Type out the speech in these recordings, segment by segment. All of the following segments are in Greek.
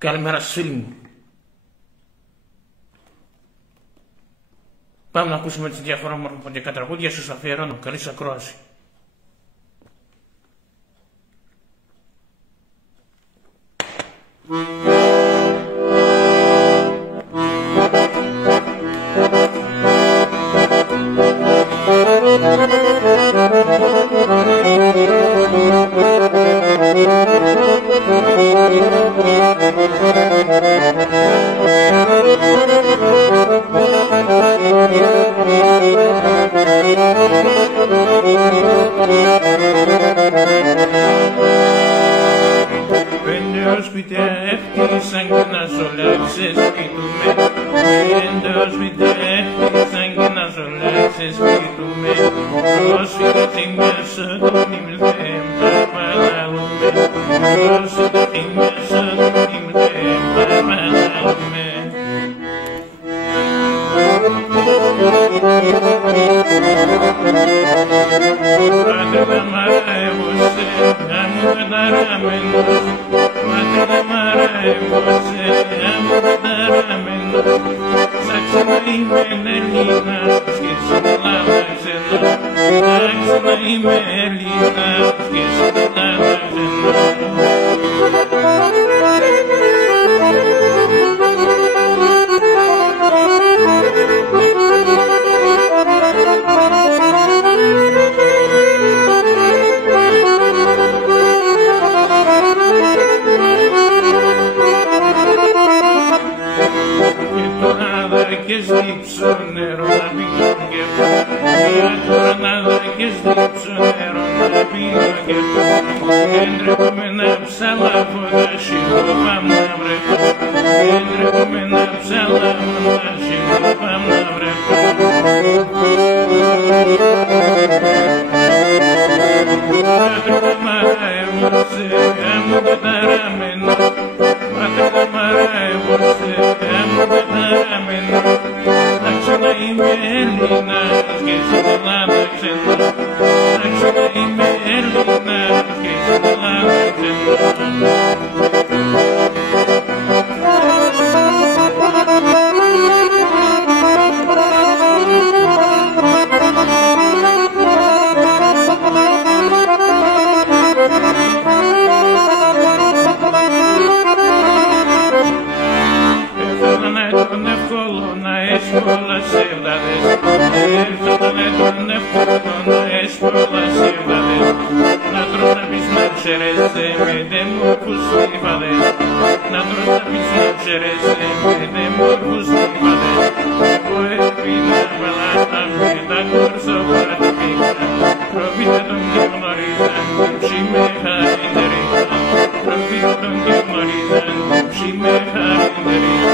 Καλημέρα σας φίλοι μου. Πάμε να ακούσουμε τις διάφορα ομορφοποντιακά τραγούδια, σας αφιερώνω. Καλή σας ακρόαση. Πέντε σπίτια έφτιασαν και να ζολάξες σπίτουμε. Πέντε σπίτια έφτιασαν και να ζολάξες σπίτουμε. Πρόσφυγα την μέσα των ημιλθέμ θα παράγουμε. Πρόσφυγα την μέσα των ημιλθέμ θα παράγουμε. Πάτε τα μάρα εγώ σε γάμου καταραμένος. Πάτε τα μάρα εγώ σε γάμου καταραμένος. Σαν ξανά είμαι Έλληνας και σαν Ελλάδα ξένα. Σαν ξανά είμαι Έλληνας και σαν Ελλάδα ξένα. Και στύψω νερό να πίνω και πω. Τώρα να δω και στύψω νερό να πίνω και πω. Έντρεπομαι να ψαλάβω τα σίγουρα πάμε να βρεθώ. Έντρεπομαι να ψαλάβω τα σίγουρα πάμε να βρεθώ. Πάτε τα μάρα εγώ σε γάμο καταραμένο. Πάτε τα μάρα εγώ σε γάμο καταραμένο. Θα ξανά είμαι Έλληνας και στην Ελλάδα ξένα. Θα ξανά είμαι Έλληνας και στην Ελλάδα ξένα. Τον εύκολο να έσπολα σεβδάδες. Έφτανε τον εύκολο να έσπολα σεβδάδες. Να τρως να πεις να ξέρεσαι με δεμόρφους λιβάδες. Να τρως να πεις να ξέρεσαι με δεμόρφους λιβάδες. Που έπινα μαλάτα με τα κορσοβάτα πίκα. Προβείτε τον και γνωρίζαν κουψί με χαριντερίκα. Προβείτε τον και γνωρίζαν κουψί με χαριντερίκα.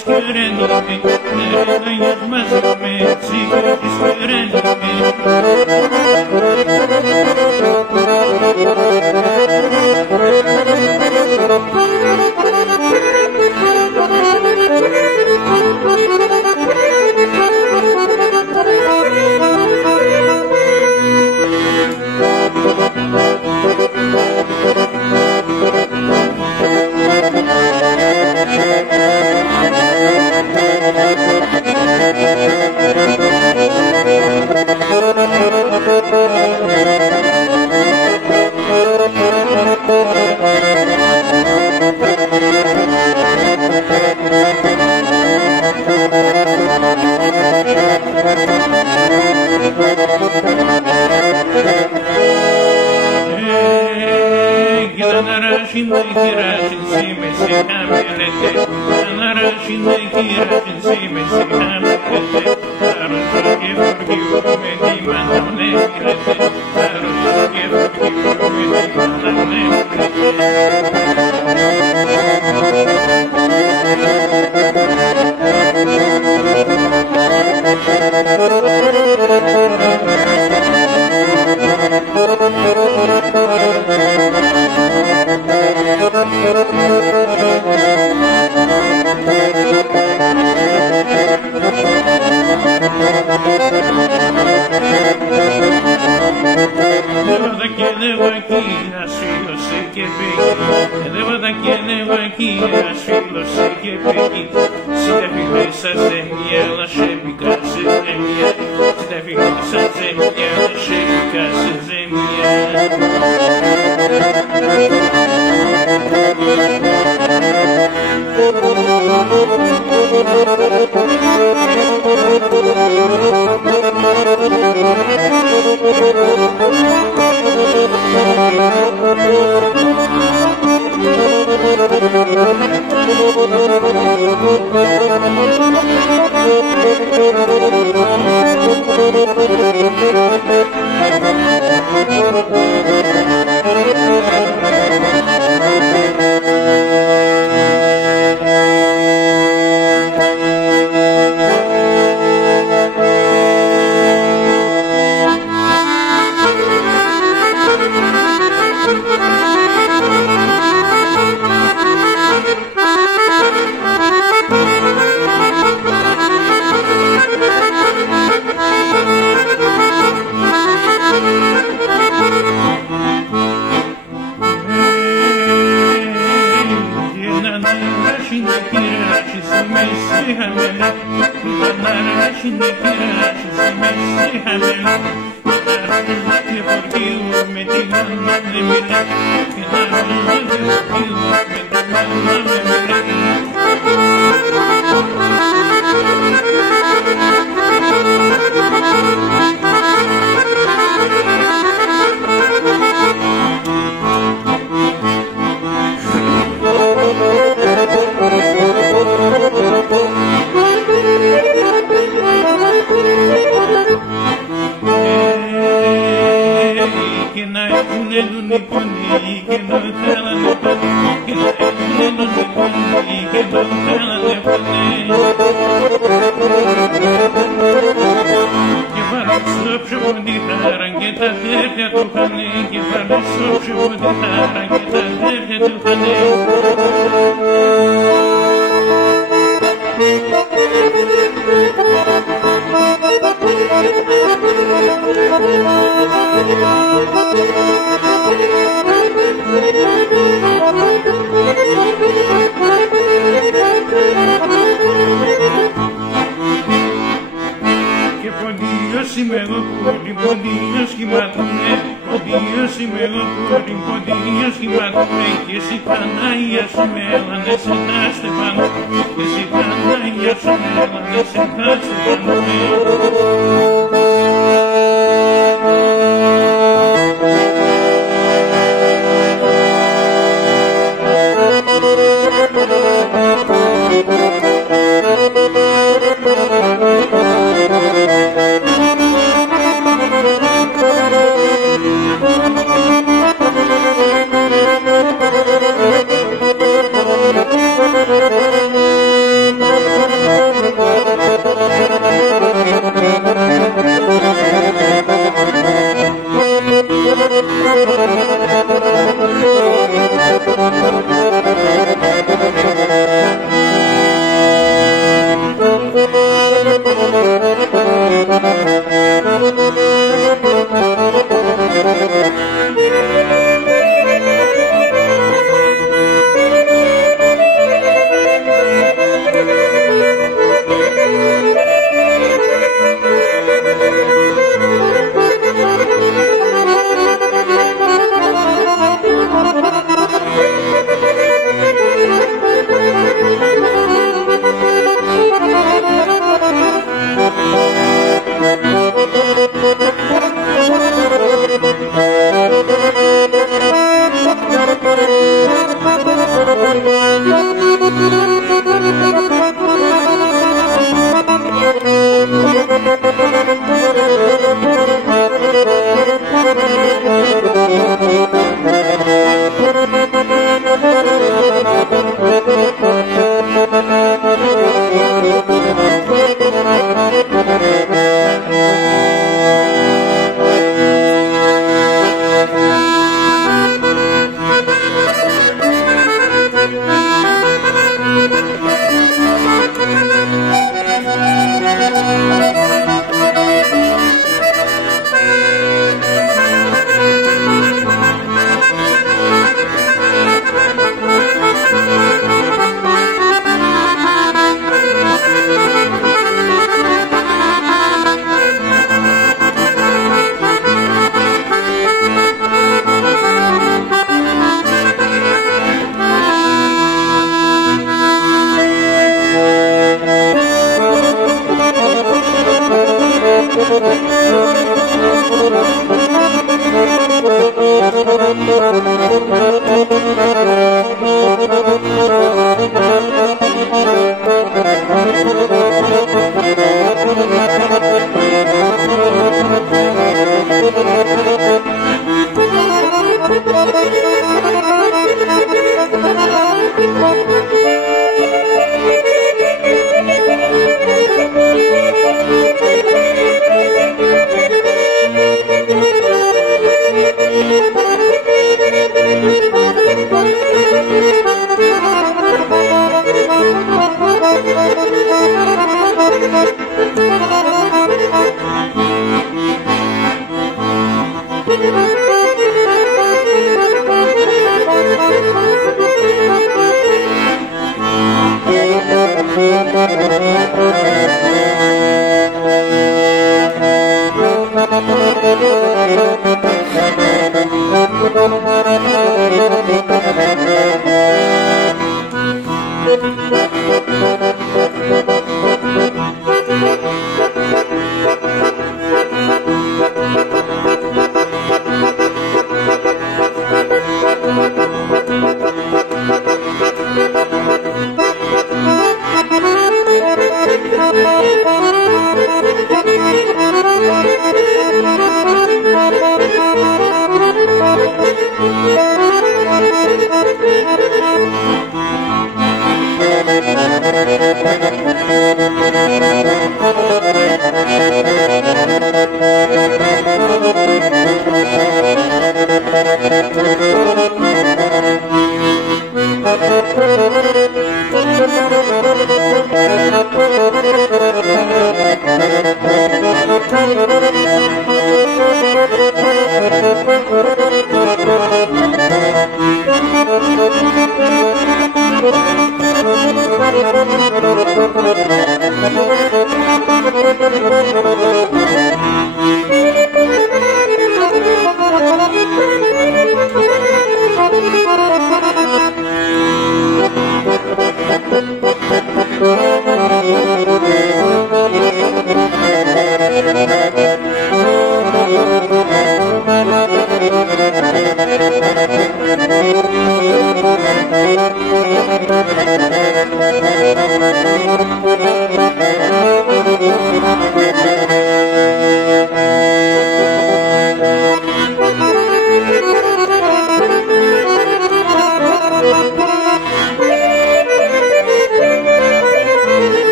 σκερένομαι, να γιος μαζεύομαι, τσίγα σκερένομαι.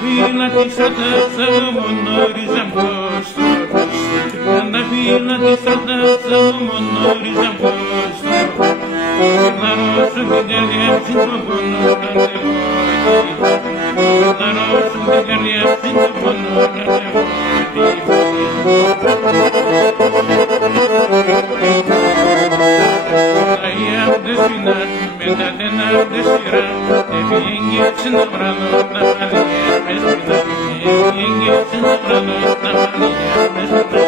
φύλλα της ρωτάς θα μου γνώριζαν πως το πες. Τα φύλλα της ρωτάς θα μου γνώριζαν πως το πες. Θα ρώσω την καρδιά στην το πόνο κατεβώ εκεί. Θα ρώσω την καρδιά στην το πόνο κατεβώ εκεί. Λαϊάντες πεινάς μετά τενάντες σειρά. Έφυγες να βραδώ τα μαλλιά μες πεινά. Έφυγες να βραδώ τα μαλλιά μες πεινά.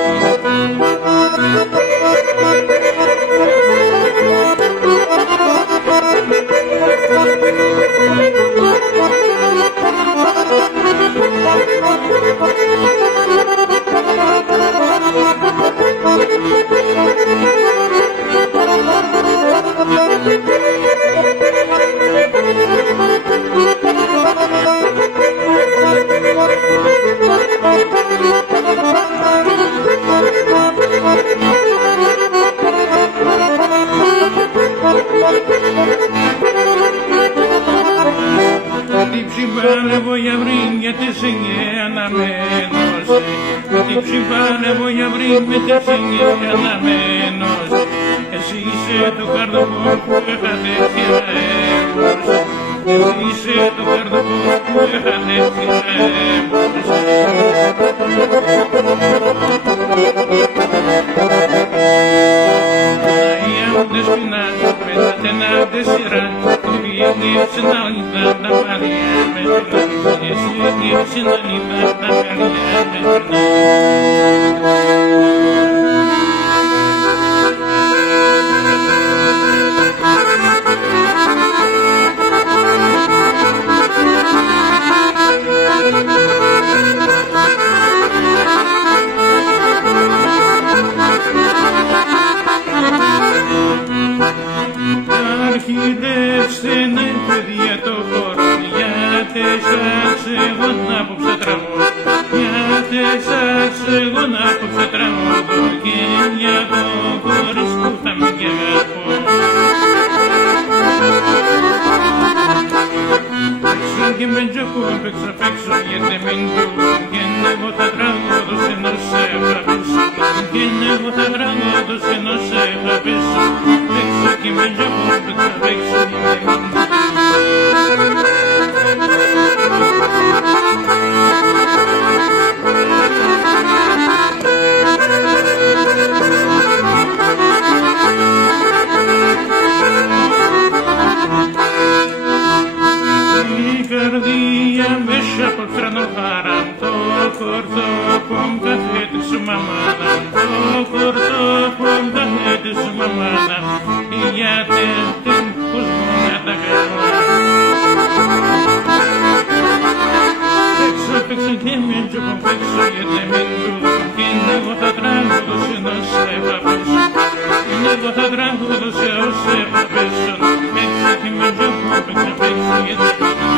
Κάτι ψηφάλευω για βρύν γιατί σε αναμένος. Κάτι ψηφάλευω για βρύν γιατί σε αναμένος. Εσύ είσαι το καρδοπό που έχατε θηραίος. Εσύ είσαι το καρδοπό που έχατε θηραίος. Λαϊάντες πεινάς μετά τενάντες σειρά. Έφυγες να λυθά τα μαλλιά μες πεινά. Έφυγες να λυθά τα μαλλιά μες πεινά. Αρχιδεύστε ναι παιδιά το χώρο, γιατί σας εγώ να απόψε τραγούδω, γιατί σας εγώ να απόψε τραγούδω και για το χωρίς που θα μην και αγαπώ. Παίξω και με τζοκού, παίξω απ' έξω γιατί μην τούω και εγώ θα τραγούδω σε να σε αγαπήσω και εγώ θα τραγούδω σε να σε αγαπήσω. Παίξω και με τζοκού, παίξω απ' έξω γιατί μην τούω. Η καρδία μέσα από τρανοχάραν, το κορδόπο μου καθέτη σου μαμάνα, το κορδόπο μου καθέτη σου μαμάνα, γιατί δεν πως μου να τα κάνω. Παίξω, παίξω και μην τζοκώ, παίξω γιατί μην τούω, και εγώ θα τραγουδώ σε όσα επαπέσω, εγώ θα τραγουδώ σε όσα επαπέσω, παίξω και μην τζοκώ, παίξω, παίξω γιατί μην τούω.